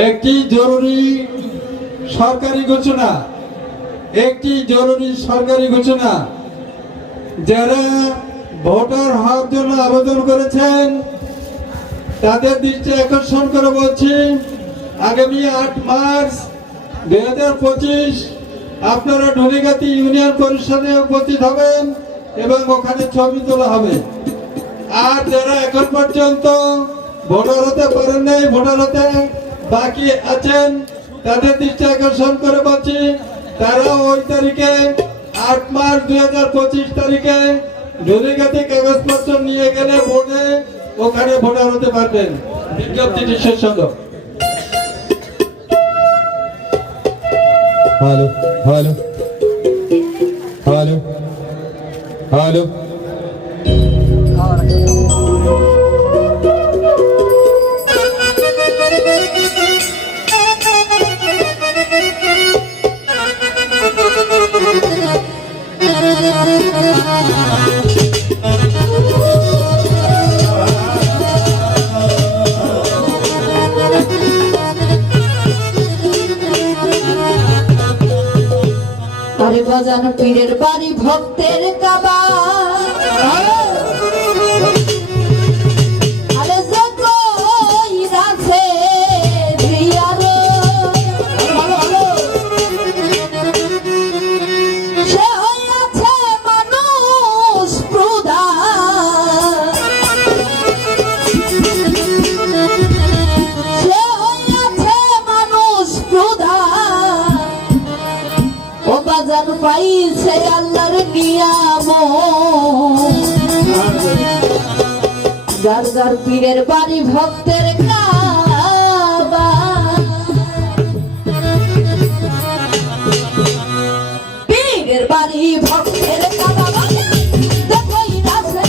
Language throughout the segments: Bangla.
একটি জরুরি সরকারি ঘোষণা যারা ভোটার হওয়ার জন্য আবেদন করেছেন তাদের দৃষ্টি আকর্ষণ করে বলছি, আগামী 8 মার্চ 2025 আপনারা ঢুলিগাতি ইউনিয়ন পরিষদে উপস্থিত হবেন এবং ওখানে ছবি তোলা হবে। আর যারা এখন পর্যন্ত ভোটার হতে পারেন নাই, ভোটার হতে বাকি আছেন, তাদের দৃষ্টি আকর্ষণ করে বলছি তারা ওই তারিখে 8 মার্চ 2025 তারিখে ঢুলিগাতি কাগজপত্র নিয়ে গেলে বোর্ডে ওখানে ভোটার হতে পারবেন। বিজ্ঞপ্তিটি শেষ হলো। হ্যালো হ্যালো হ্যালো হ্যালো আরে বাজানো পীরের বাড়ি ভক্তের কাবা, আরে যতই রাখে দিয়ারো সে হইয়াছে মানুষ প্রধান, সে হইয়াছে মানুষ প্রধান। ও বাজান পাইছে আল্লাহর নিয়ামত, যার যার পীরের বাড়ি ভক্তের কাবা। পীরের বাড়ি ভক্তের কাবা দেখই রাসে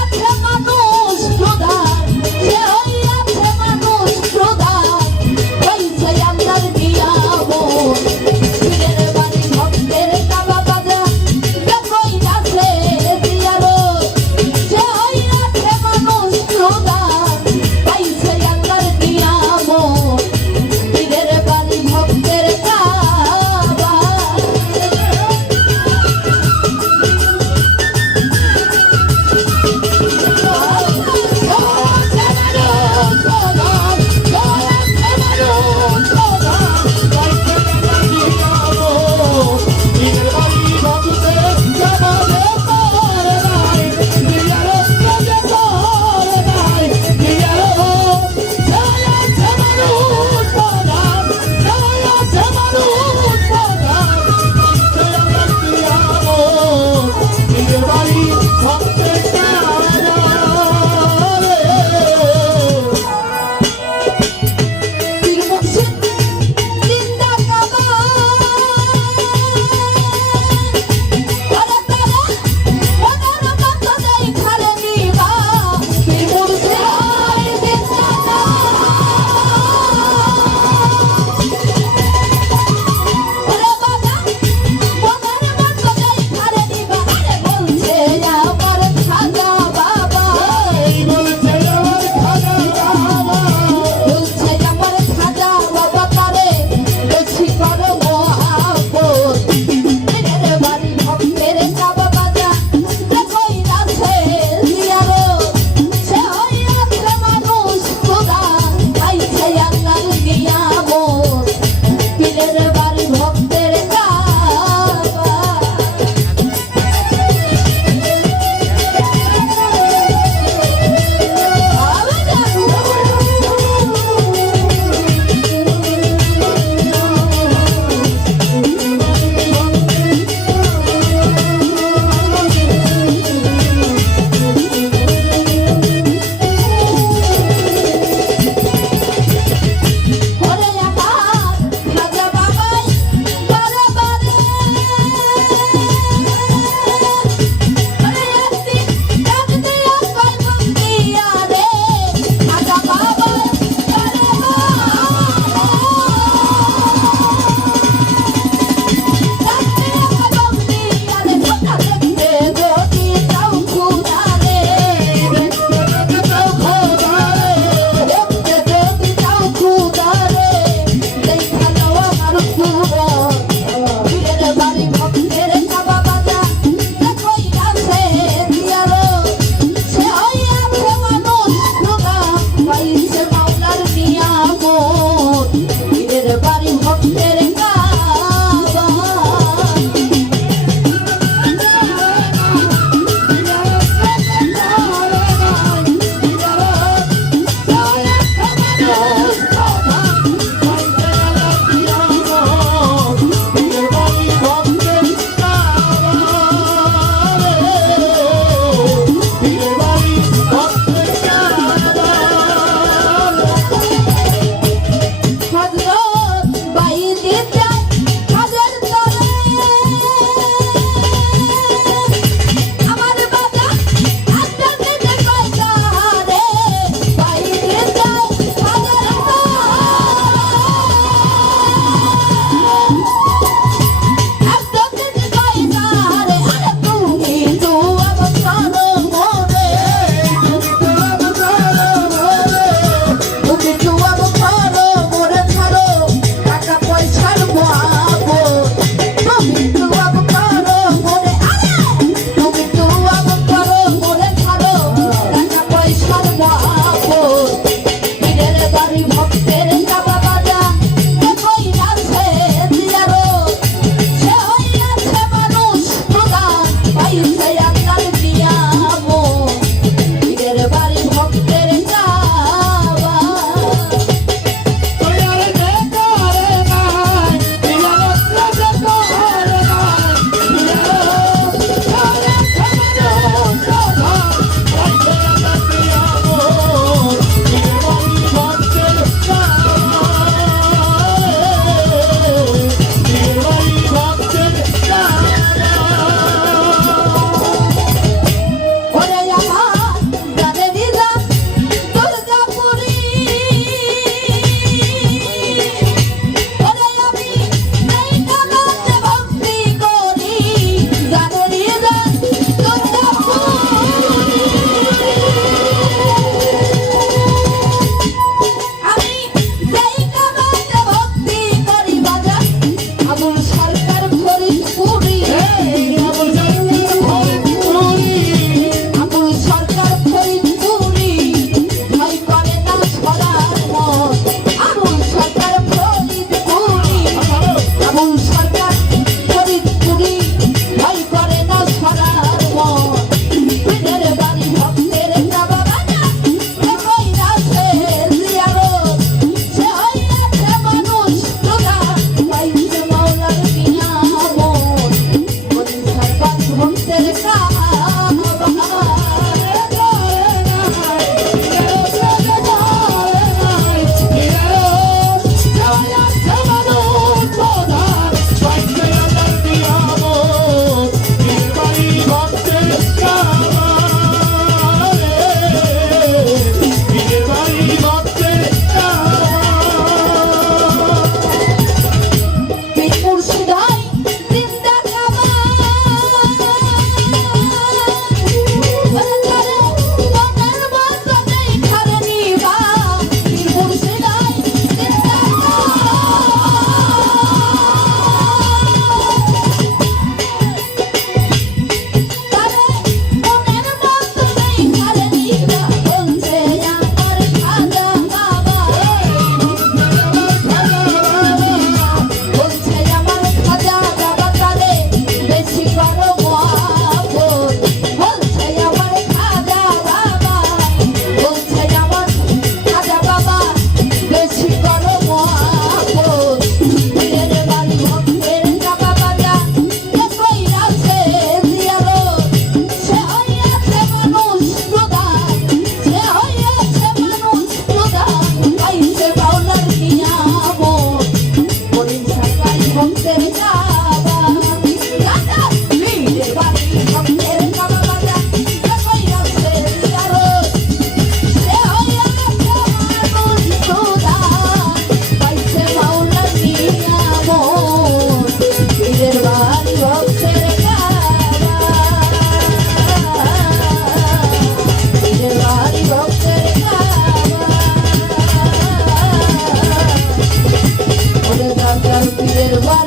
আছে মানুষ প্রধান, সে হইয়াছে মানুষ প্রধান, হইছে আল্লাহর নিয়ামত। পীরের বাড়ি ভক্তের কাবা বাজা দেখই রাসে দিয়ারো, সে হইয়াছে মানুষ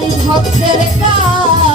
বাড়ি ভক্তের কাজ